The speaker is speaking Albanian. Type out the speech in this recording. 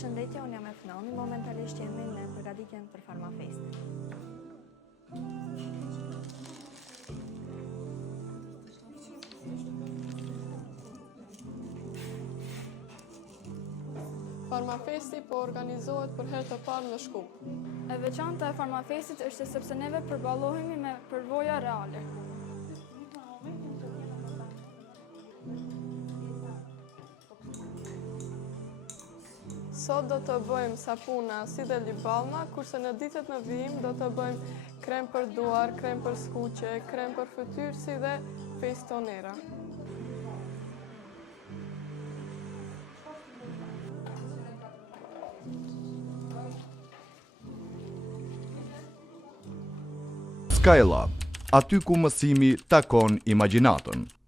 Përshëndetje, unë jam e Fnoni, momentalisht jemi në përgatitjen për Farmafest. Farmafesti po organizohet për herë të parë në Shkup. E veçanta e Farmafestit është sepse neve përballohemi me përvoja reale. Sot do të bëjmë sapuna si dhe libalma, kurse në ditët në vijim do të bëjmë krem për duar, krem për skuqe, krem për fytyrë si dhe festonera. Skylab, aty ku mësimi takon imagjinatën.